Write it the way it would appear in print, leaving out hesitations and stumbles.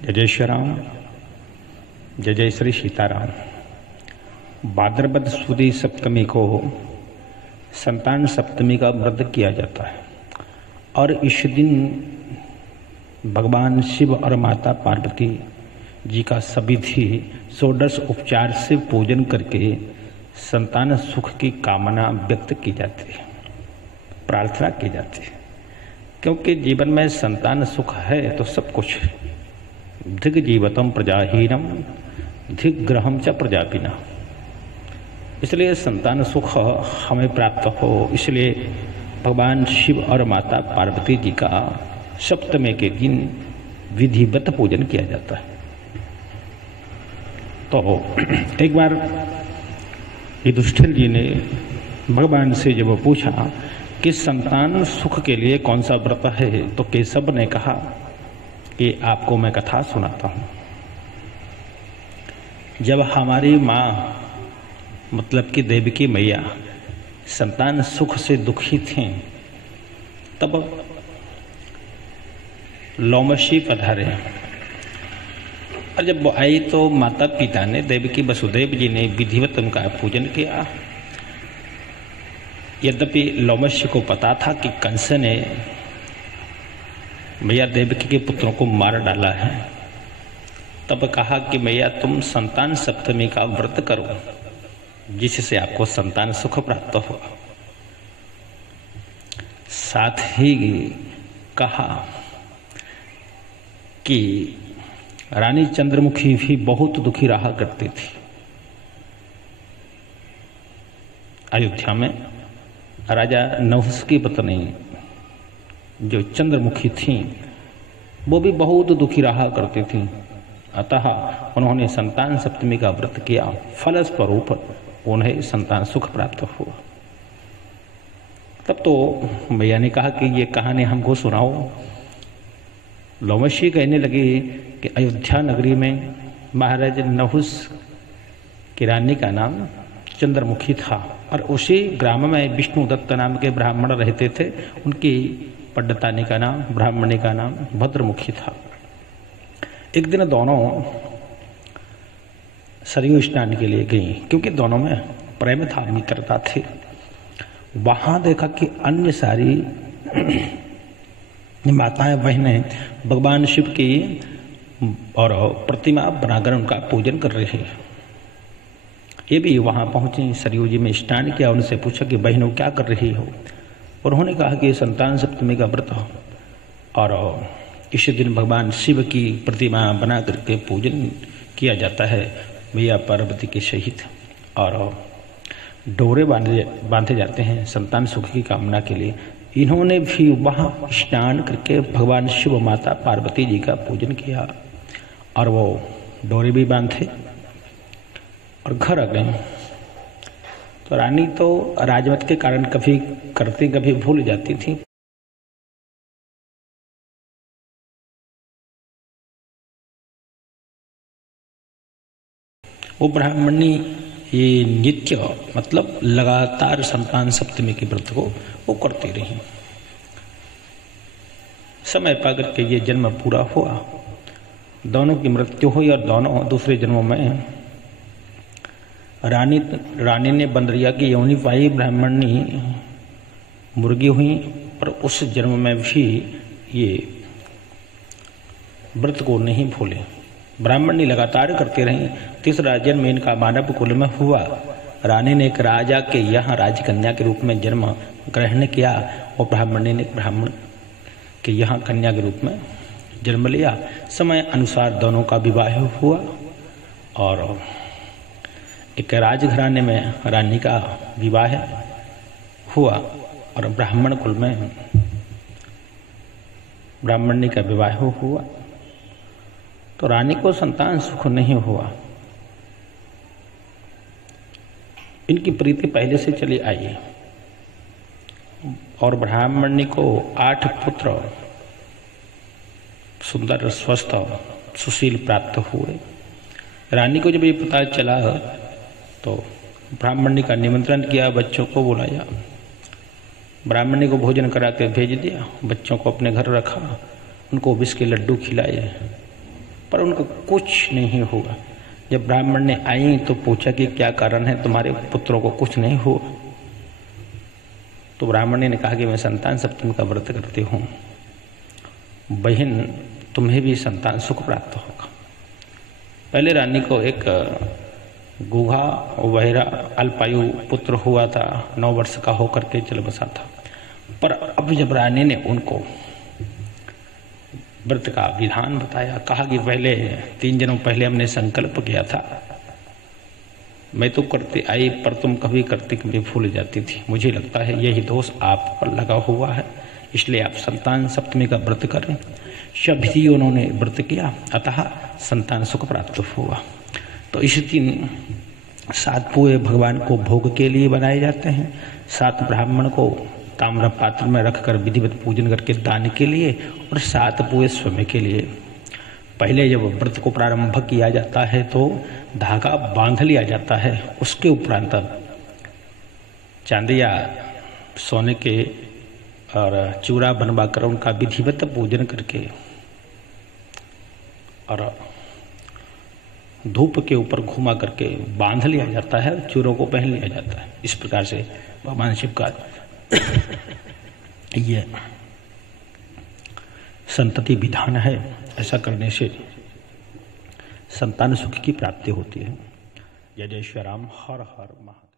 जय जय श्री राम, जय जय श्री सीताराम। भाद्रपद सुदी सप्तमी को संतान सप्तमी का व्रत किया जाता है और इस दिन भगवान शिव और माता पार्वती जी का सविधि षोडश उपचार से पूजन करके संतान सुख की कामना व्यक्त की जाती है, प्रार्थना की जाती है। क्योंकि जीवन में संतान सुख है तो सब कुछ है। धिक जीवतम प्रजाहीनम धिक ग्रहम च प्रजापिना। इसलिए संतान सुख हमें प्राप्त हो, इसलिए भगवान शिव और माता पार्वती जी का सप्तमी के दिन विधिवत पूजन किया जाता है। तो एक बार युधिष्ठिर जी ने भगवान से जब पूछा कि संतान सुख के लिए कौन सा व्रत है, तो केशव ने कहा कि आपको मैं कथा सुनाता हूँ। जब हमारी माँ मतलब कि देवकी मैया संतान सुख से दुखी थीं, तब लोमशी पधारे और जब वो आई तो माता पिता ने देवकी वसुदेव जी ने विधिवत उनका पूजन किया। यद्यपि लोमशी को पता था कि कंस ने मैया देवकी के पुत्रों को मार डाला है, तब कहा कि मैया तुम संतान सप्तमी का व्रत करो जिससे आपको संतान सुख प्राप्त हो। साथ ही कहा कि रानी चंद्रमुखी भी बहुत दुखी रहा करती थी। अयोध्या में राजा नहुस की पत्नी जो चंद्रमुखी थी वो भी बहुत दुखी रहा करती थी। अतः उन्होंने संतान सप्तमी का व्रत किया, फलस्वरूप उन्हें संतान सुख प्राप्त हुआ। तब तो मैया ने कहा कि ये कहानी हमको सुनाओ। लोमशी कहने लगी कि अयोध्या नगरी में महाराज नहुस की रानी का नाम चंद्रमुखी था और उसी ग्राम में विष्णुदत्त नाम के ब्राह्मण रहते थे। उनकी पंडितानी का नाम, ब्राह्मणी का नाम भद्रमुखी था। एक दिन दोनों सरयू स्नान के लिए गई, क्योंकि दोनों में प्रेम था, मित्रता थी। वहां देखा कि अन्य सारी माताएं बहनें भगवान शिव की और प्रतिमा बनाकर उनका पूजन कर रही है। ये भी वहां पहुंची, सरयू जी में स्नान किया। उनसे पूछा कि बहनों क्या कर रही हो। उन्होंने कहा कि संतान सप्तमी का व्रत और इस दिन भगवान शिव की प्रतिमा बना करके पूजन किया जाता है मैया पार्वती के सहित, और डोरे बांधे जाते हैं संतान सुख की कामना के लिए। इन्होंने भी वहां स्नान करके भगवान शिव माता पार्वती जी का पूजन किया और वो डोरे भी बांधे और घर आ गए। तो रानी तो राजमत के कारण कभी करती कभी भूल जाती थी। वो ब्राह्मणी ये नित्य मतलब लगातार संतान सप्तमी के व्रत को वो करती रही। समय पाकर के ये जन्म पूरा हुआ, दोनों की मृत्यु हुई और दोनों दूसरे जन्मों में रानी ने बंदरिया की योनि पाई, ब्राह्मणी मुर्गी हुई, और उस जन्म में भी ये व्रत को नहीं भूले। ब्राह्मणी लगातार करते रही। तीसरा जन्म इनका मानव कुल में हुआ। रानी ने एक राजा के यहाँ राजकन्या के रूप में जन्म ग्रहण किया और ब्राह्मणी ने ब्राह्मण के यहाँ कन्या के रूप में जन्म लिया। समय अनुसार दोनों का विवाह हुआ और एक राजघराने में रानी का विवाह हुआ और ब्राह्मण कुल में ब्राह्मणी का विवाह हुआ। तो रानी को संतान सुख नहीं हुआ। इनकी प्रीति पहले से चली आई और ब्राह्मणी को 8 पुत्र सुंदर, स्वस्थ, सुशील प्राप्त हुए। रानी को जब ये पता चला तो ब्राह्मणी का निमंत्रण किया, बच्चों को बुलाया, ब्राह्मणी को भोजन करा के भेज दिया, बच्चों को अपने घर रखा, उनको विष के लड्डू खिलाए पर उनको कुछ नहीं हुआ। जब ब्राह्मण ने आई तो पूछा कि क्या कारण है, तुम्हारे पुत्रों को कुछ नहीं हुआ? तो ब्राह्मण ने कहा कि मैं संतान सप्तमी का व्रत करती हूँ। बहन, तुम्हें भी संतान सुख प्राप्त होगा। पहले रानी को एक गूंगा बहरा अल्पायु पुत्र हुआ था, 9 वर्ष का होकर के चल बसा था। पर अब जब रानी ने उनको व्रत का विधान बताया, कहा कि पहले 3 जन्म पहले हमने संकल्प किया था, मैं तो करती आई पर तुम कभी करती कभी भूल जाती थी। मुझे लगता है यही दोष आप पर लगा हुआ है, इसलिए आप संतान सप्तमी का व्रत करें। सभी उन्होंने व्रत किया, अतः संतान सुख प्राप्त हुआ। तो इस दिन 7 पुए भगवान को भोग के लिए बनाए जाते हैं। 7 ब्राह्मण को ताम्र पात्र में रखकर विधिवत पूजन करके दान के लिए, और 7 पुए स्वयं के लिए। पहले जब व्रत को प्रारंभ किया जाता है तो धागा बांध लिया जाता है, उसके उपरांत चांदी या सोने के और चूड़ा बनवा कर उनका विधिवत पूजन करके और धूप के ऊपर घुमा करके बांध लिया जाता है, चूड़ों को पहन लिया जाता है। इस प्रकार से भगवान शिव का ये संतति विधान है। ऐसा करने से संतान सुख की प्राप्ति होती है। जय जय श्री राम। हर हर महादेव।